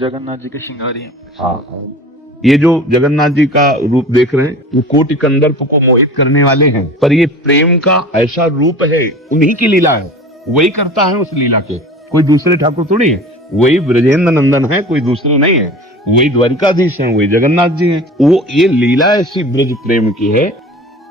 जगन्नाथ जी के श्रृंगारी हैं। हाँ, ये जो जगन्नाथ जी का रूप देख रहे हैं वो कोटि कंदर्प को मोहित करने वाले हैं, पर ये प्रेम का ऐसा रूप है, उन्हीं की लीला है, वही करता है उस लीला के, कोई दूसरे ठाकुर थोड़ी है, वही ब्रजेंद्र नंदन है, कोई दूसरे नहीं है, वही द्वारिकाधीश है, वही जगन्नाथ जी है। वो ये लीला ऐसी ब्रज प्रेम की है,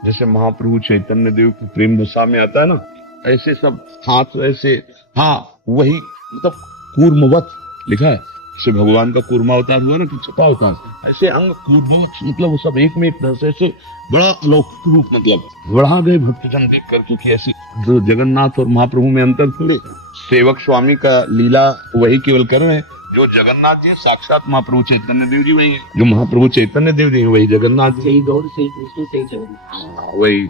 जैसे महाप्रभु चैतन्य देव की प्रेम दशा में आता है ना, ऐसे सब हाथ ऐसे, हाँ वही, मतलब कूर्मवत लिखा है, जैसे भगवान का कूर्मा अवतार हुआ ना कि छपा अवतार, ऐसे अंग कूर्मवत, मतलब वो सब एक में एक ऐसे बड़ा अलौकिक रूप, मतलब बढ़ा गए भक्तजन देख कर, क्योंकि ऐसी जो जगन्नाथ और महाप्रभु में अंतर थोड़े, सेवक स्वामी का लीला वही केवल कर रहे हैं, जो जगन्नाथ जी साक्षात महाप्रभु चैतन्य देव जी वही है, जो महाप्रभु चैतन्य देव जी वही जगन्नाथ जी, गौर से कृष्ण से जगन्नाथ, वही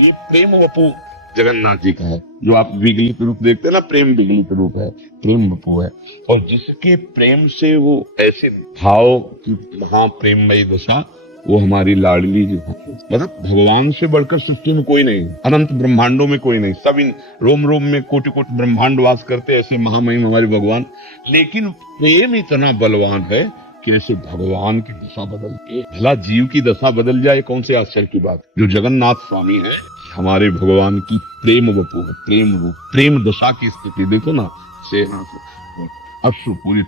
ये प्रेम वपु जगन्नाथ जी का है। जो आप विगलित रूप देखते हैं ना, प्रेम विगलित रूप है, प्रेम वपु है, और जिसके प्रेम से वो ऐसे भाव की महाप्रेममयी दशा, वो हमारी लाडली जी है। मतलब भगवान से बढ़कर सृष्टि में कोई नहीं, अनंत ब्रह्मांडों में कोई नहीं, सब इन रोम रोम में कोटि कोटि ब्रह्मांड वास करते, ऐसे महामहिम हमारे भगवान, लेकिन प्रेम इतना बलवान है कि ऐसे भगवान की दशा बदल के, भला जीव की दशा बदल जाए, कौन से आश्चर्य की बात। जो जगन्नाथ स्वामी है हमारे भगवान की प्रेम वपु है, प्रेम रूप, प्रेम दशा की स्थिति देखो ना, से अश्रुपूरित।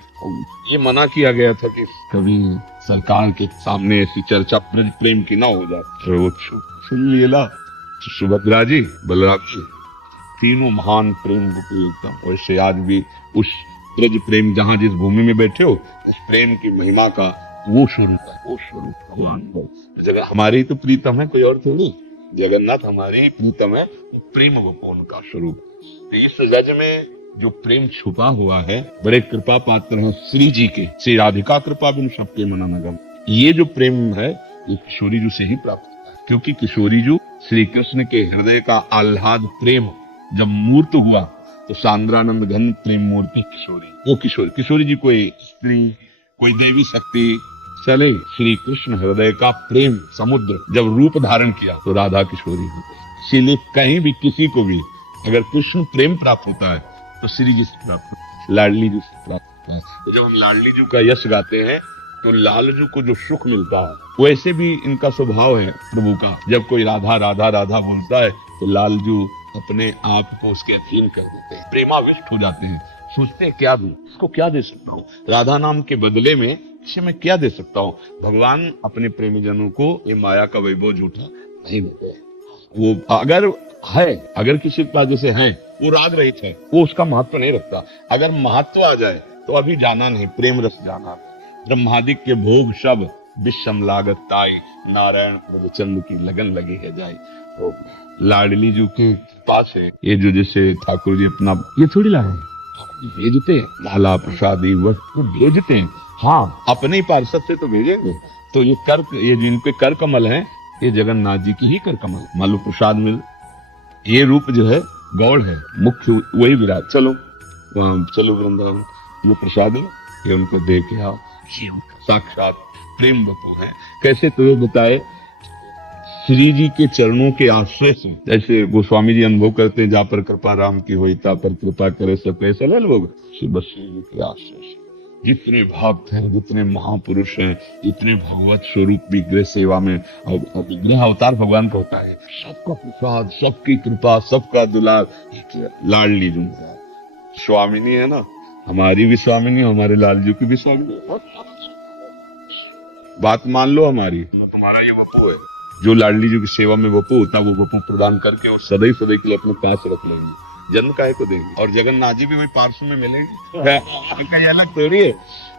ये मना किया गया था कि कभी सरकार के सामने ऐसी चर्चा ब्रज प्रेम की ना हो जाए, तो वो सुन लिया सुभद्रा जी, बलराम जी, तीनों महान प्रेम रूपी एकदम, वैसे आज भी उस ब्रज प्रेम, जहाँ जिस भूमि में बैठे हो, उस प्रेम की महिमा का वो स्वरूप है, वो स्वरूप भगवान जगह हमारी तो प्रीतम है, कोई और थोड़ी, जगन्नाथ हमारे ही प्रीतम है, प्रेम वपुन का स्वरूप। तो इस रज में जो प्रेम छुपा हुआ है, बड़े कृपा पात्र हैं श्री जी के, श्री राधिका कृपा बिन सबके मना नगम। ये जो प्रेम है ये किशोरी जी से ही प्राप्त होता है, क्योंकि किशोरी जी श्री कृष्ण के हृदय का आह्लाद प्रेम जब मूर्त हुआ, तो सांद्रानंद घन प्रेम मूर्ति किशोरी, वो किशोरी जी कोई स्त्री, कोई देवी शक्ति, चले श्री कृष्ण हृदय का प्रेम समुद्र जब रूप धारण किया, तो राधा किशोरी हुई। इसीलिए कहीं भी किसी को भी अगर कृष्ण प्रेम प्राप्त होता है तो श्री जी से प्राप्त, लाडली जी से प्राप्त होता है। तो जब हम लाडली जी का यश गाते हैं तो लालजू को जो सुख मिलता है, वैसे भी इनका स्वभाव है प्रभु का, जब कोई राधा राधा राधा बोलता है तो लालजू अपने आप को उसके अधीन कर देते हैं, प्रेमाविष्ट हो जाते हैं, सोचते हैं क्या दूं, इसको क्या दे सकता हूँ, राधा नाम के बदले में इसे मैं क्या दे सकता हूँ। भगवान अपने प्रेमी जनों को ये माया का वैभव झूठा नहीं देते। वो अगर किसी के पास जैसे है, वो राग रहित है, वो उसका महत्व नहीं रखता। अगर महत्व आ जाए तो अभी जाना नहीं, प्रेम रस जाना। ब्रह्मादिक के भोग सब विषम लागत ताई, नारायण प्रभुचंद की लगन लगी है जाए। तो लाडली जी के पास है ये, जो जैसे ठाकुर जी अपना ये थोड़ी लाए भेजते हैं, माला प्रसादी वस्त्र भेजते हैं, हाँ अपने ही पार्षद से तो भेजेंगे। तो ये जिनके कर कमल है, ये जगन्नाथ जी की ही कर कमल, मालू प्रसाद मिल, ये रूप जो है गौड़ है, मुख्य वही विराट। चलो वृंदावन, ये प्रसाद लो, ये उनको दे के आओ, ये साक्षात प्रेम वपु है। कैसे तुम्हें बताए, श्री जी के चरणों के आश्रय से, जैसे गोस्वामी जी अनुभव करते हैं, जहाँ पर कृपा राम की होई ता पर कृपा करे सब कैसे ले लोग, बस श्री जी के आश्रय से जितने भक्त हैं, जितने महापुरुष हैं, इतने भगवत स्वरूप विग्रह सेवा में, और विग्रह अवतार भगवान का होता है, सबका प्रसाद, सबकी कृपा, सबका दुलार, लाडली जी स्वामिनी है ना, हमारी भी स्वामिनी, हमारे लालजू की भी स्वामिनी। बात मान लो हमारी, तुम्हारा ये वपु है। जो लाडली जी की सेवा में वपु होता है, वो वपु प्रदान करके और सदैव सदैव के लिए अपने पास रख लेंगे, जन्म काहे को देंगे। और जगन्नाथ जी भी वही पार्श्व में मिलेंगे, कहीं अलग थोड़ी है।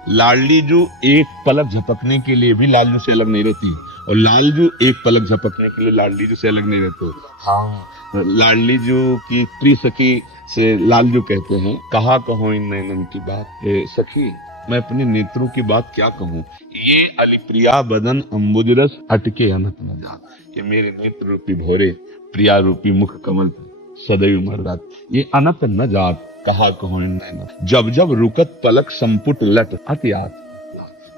लाडली जू एक पलक झपकने के लिए भी लालजू से अलग नहीं रहती, और लालजू एक पलक झपकने के लिए लाडली जू से अलग नहीं रहते। हाँ, लाडली जू की प्रिय सखी से लालजू कहते हैं, कहा कहो इन नैनन की बात, सखी मैं अपने नेत्रों की बात क्या कहूँ, ये अलिप्रिया बदन अम्बुजरस अटके अनत न जा, ये मेरे नेत्र रूपी भोरे प्रिया रूपी मुख कमल सदैव मर्दात, ये अनत न जात, कहा कहो इन नैनन, जब जब रुकत पलक संपुट लट अतियात।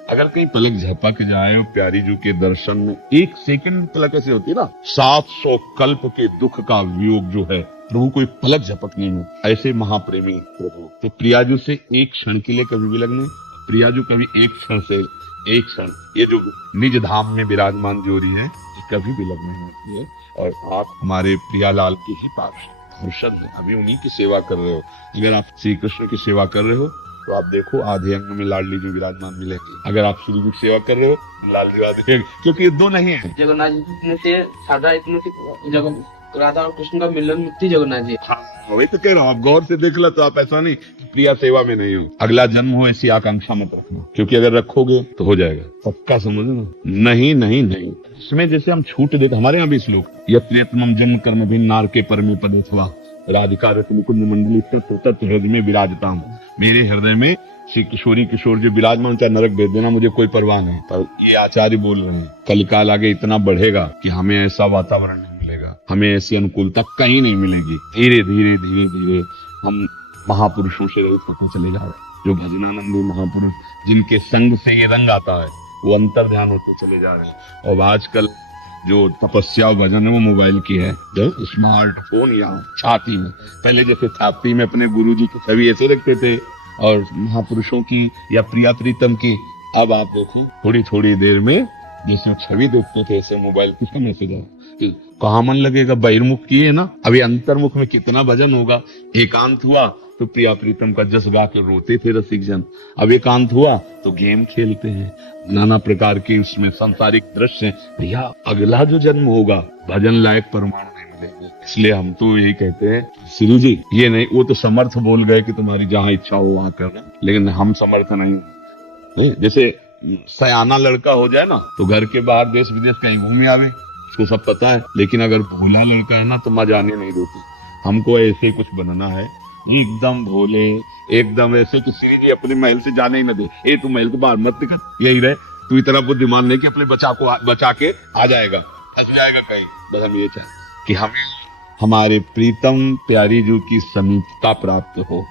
अगर कहीं पलक झपक जाए प्यारी जू के दर्शन में, एक सेकंड पलक ऐसे होती है ना, 700 कल्प के दुख का वियोग जो है प्रभु को पलक झपकने में, ऐसे महाप्रेमी प्रभु। तो प्रियाजू से एक क्षण के लिए कभी भी लगने, प्रिया जो कभी एक क्षण ये जो निज धाम में विराजमान जोड़ी है ये कभी विलग नहीं होती है। और आप हमारे प्रियालाल के ही पार्षद हैं, अभी उन्हीं की सेवा कर रहे हो। अगर आप श्री कृष्ण की सेवा कर रहे हो तो आप देखो आधे अंग में लाडली जी विराजमान मिलेंगे। अगर आप श्री जी की सेवा कर रहे हो लाल जी आधे, क्योंकि ये दो नहीं है। जगन्नाथ जी से सादा इतने से जगह राधा और कृष्ण का मिलन मुक्ति जगन्नाथ जी। हाँ वही तो कह रहा हूँ, आप गौर से देख लो तो आप ऐसा नहीं कि प्रिया सेवा में नहीं हो, अगला जन्म हो ऐसी आकांक्षा मत रखना, क्योंकि अगर रखोगे तो हो जाएगा पक्का, समझना। नहीं नहीं नहीं, इसमें जैसे हम छूट देते, हमारे यहाँ भी श्लोक यत्रेतमम जन्म कर्म भिन्न नार के परमे पदथवा राधिका रत्न मुकुंद मंडली तत्व हृदय में विराजता हूँ। मेरे हृदय में श्री किशोरी किशोर जो विराजमान, चाहे नरक भेज देना, मुझे कोई परवाह नहीं। पर ये आचार्य बोल रहे हैं कलिकाल आगे इतना बढ़ेगा कि हमें ऐसा वातावरण नहीं मिलेगा, हमें ऐसी अनुकूलता कहीं नहीं मिलेगी। धीरे धीरे धीरे धीरे हम महापुरुषों से रहित होते चले जा रहे हैं। जो भजनानंदी महापुरुष जिनके संग से ये रंग आता है वो अंतर ध्यान होते चले जा रहे हैं। और आजकल जो तपस्या और भजन है वो मोबाइल की है, जो स्मार्टफोन या छाती में, पहले जैसे छाती में अपने गुरु जी की छवि ऐसे रखते थे और महापुरुषों की या प्रिया प्रीतम की, अब आप देखो थोड़ी थोड़ी देर में जैसे छवि देखते थे ऐसे मोबाइल किसका मैसेज है, कहाँ मन लगेगा। बहिर्मुख किए ना, अभी अंतर्मुख में कितना भजन होगा। एकांत हुआ तो प्रिया प्रीतम का जस गा के रोते थे रसिक जन, अब एकांत हुआ तो गेम खेलते हैं, नाना प्रकार के उसमें सांसारिक दृश्य। भैया अगला जो जन्म होगा भजन लायक परमाण नहीं मिलेंगे। इसलिए हम तो यही कहते हैं श्री जी ये नहीं, वो तो समर्थ बोल गए कि तुम्हारी जहां इच्छा हो वहां करना, लेकिन हम समर्थ नहीं। जैसे सयाना लड़का हो जाए ना तो घर के बाहर देश विदेश कहीं घूमे आवे, उसको सब पता है, लेकिन अगर भोला लड़का है ना तो माँ जाने नहीं देती। हमको ऐसे कुछ बनना है, एकदम भोले, एकदम ऐसे कि श्री जी अपने महल से जाने ही न दे, ए तू महल के बाहर मत निकल, यही रहे, तू इतना बुद्धिमान नहीं कि अपने बचा के आ जाएगा, फंस जाएगा कहीं। बस हम ये चाहते कि हमें हमारे प्रीतम प्यारी जो की समीपता प्राप्त हो।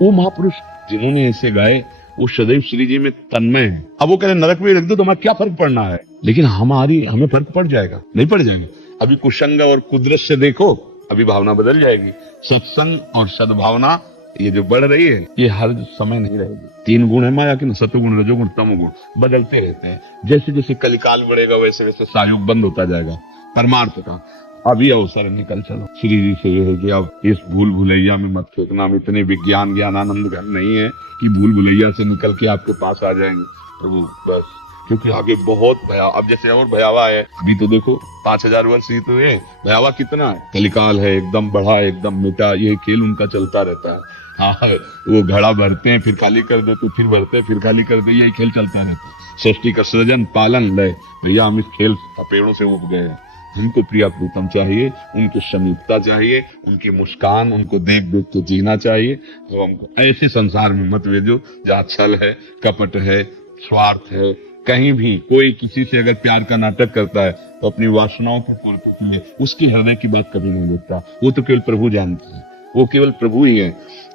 वो महापुरुष जिन्होंने ऐसे गाए वो सदैव श्री जी में तन्मय है। अब वो कह रहे नरक में रख दो तो हमारा क्या फर्क पड़ना है, लेकिन हमें फर्क पड़ जाएगा, नहीं पड़ जाएगा। अभी कुसंग और कुदृश्य देखो, अभी भावना बदल जाएगी। सत्संग और सद्भावना ये जो बढ़ रही है ये हर समय नहीं रहेगी। 3 गुण है माया के ना, सतोगुण रजोगुण तमोगुण, बदलते रहते हैं। जैसे जैसे कलिकाल बढ़ेगा वैसे वैसे सायुग बंद होता जाएगा परमार्थ का। अभी अवसर निकल चलो। श्री जी से ये है कि अब इस भूल भुलैया में मत फेंकना। हम इतने विज्ञान ज्ञानानंद घर नहीं है कि भूल भुलैया से निकल के आपके पास आ जाएंगे प्रभु, बस। क्योंकि आगे बहुत अब जैसे और भयावा है। अभी तो देखो 5000 वर्ष ही तो है, भयावा कितना है। कलिकाल है, एकदम बढ़ा, एकदम मिटा, ये खेल उनका चलता रहता है। हाँ, वो घड़ा भरते हैं फिर खाली कर देते, फिर भरते हैं फिर खाली कर देते, यही खेल चलता रहता है। सृष्टि का सृजन पालन लय, भैया हम इस खेल पेड़ों से उठ गए हैं। हमको प्रिया प्रीतम चाहिए, उनकी समीपता चाहिए, उनकी मुस्कान, उनको देख देख के जीना चाहिए। तो हमको ऐसे संसार में मत भेजो जहाँ छल है, कपट है, स्वार्थ है। कहीं भी कोई किसी से अगर प्यार का नाटक करता है तो अपनी वासनाओं की पूर्ति के लिए उसकी हृदय की बात कभी नहीं देखता। वो तो केवल प्रभु जानते हैं, वो केवल प्रभु ही है।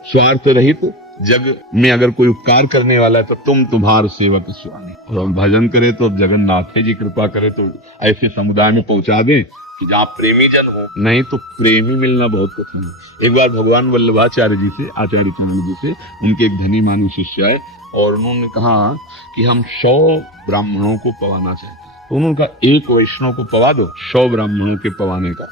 स्वार्थ रहित जग में अगर कोई उपकार करने वाला है तो तुम्हार सेवक स्वामी। और हम भजन करें तो जगन्नाथ जी कृपा करे तो ऐसे समुदाय में पहुंचा दें कि जहाँ प्रेमी जन हो, नहीं तो प्रेमी मिलना बहुत कठिन है। एक बार भगवान वल्लभाचार्य जी से, आचार्य चरण जी से, उनके एक धनी मानी शिष्य आए और उन्होंने कहा कि हम 100 ब्राह्मणों को पवाना चाहते हैं। तो उन्होंने कहा 1 वैष्णव को पवा दो 100 ब्राह्मणों के पवाने का।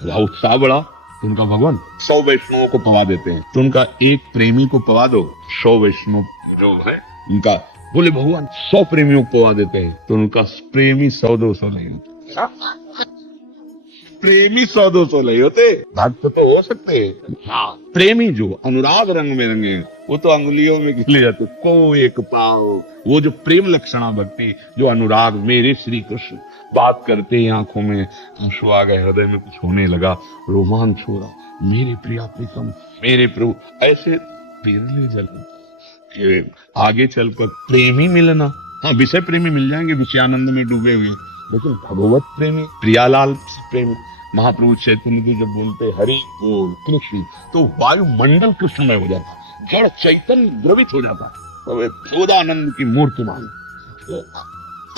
तो उत्साह बढ़ा, तो उनका भगवान 100 वैष्णवों को पवा देते हैं, तो उनका एक प्रेमी को पवा दो 100 वैष्णव जो है उनका, बोले भगवान 100 प्रेमियों को पवा देते हैं, तो उनका प्रेमी 100-200 नहीं होते। प्रेमी 100-200 नहीं होते, भक्त तो हो सकते हैं। हाँ, प्रेमी जो अनुराग रंग में रंगे वो तो अंगुलियों में गिले जाते, को एक पाओ। वो जो प्रेम लक्षणा भक्ति, जो अनुराग, मेरे श्री कृष्ण बात करते ही आंखों में आंसू आ गए, हृदय में कुछ होने लगा, रोमांच हो रहा, मेरे प्रिया प्रीतम, मेरे प्रभु, ऐसे बिरले जल आगे चलकर प्रेमी मिलना। हाँ, विषय प्रेमी मिल जाएंगे विषयानंद में डूबे हुए, लेकिन भगवत प्रेमी, प्रियालाल प्रेमी, महाप्रभु चैतन्य जी जब बोलते हरि बोल कृष्ण तो वायुमंडल कृष्णमय हो जाता, जड़ चैतन्य द्रवित हो जाता, सौदानंद की मूर्ति मान।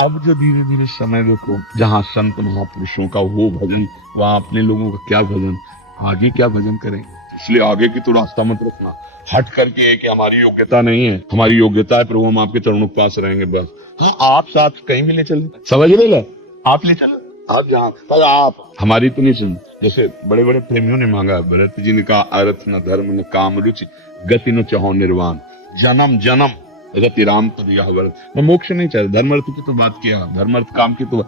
अब जो धीरे धीरे समय देखो, जहाँ संत महापुरुषों का वो भजन, वहां अपने लोगों का क्या भजन, आगे क्या भजन करें। इसलिए आगे की तो रास्ता मत रखना हट करके है कि हमारी योग्यता नहीं है, हमारी योग्यता है प्रभु हम आपके चरणों के पास रहेंगे बस। हाँ आप साथ कहीं भी ले चलो, समझ रहे ला? आप ले चलो, आप जहाँ पर आप हमारी तो नहीं सुन। जैसे बड़े बड़े प्रेमियों ने मांगा, भरत जी ने कहा अर्थ न धर्म न काम रुचि गति न चाहो निर्वाण जन्म जन्म रति राम पद यह व्रत। मैं मोक्ष नहीं चाहता, धर्म अर्थ की तो बात किया, धर्म अर्थ काम की तो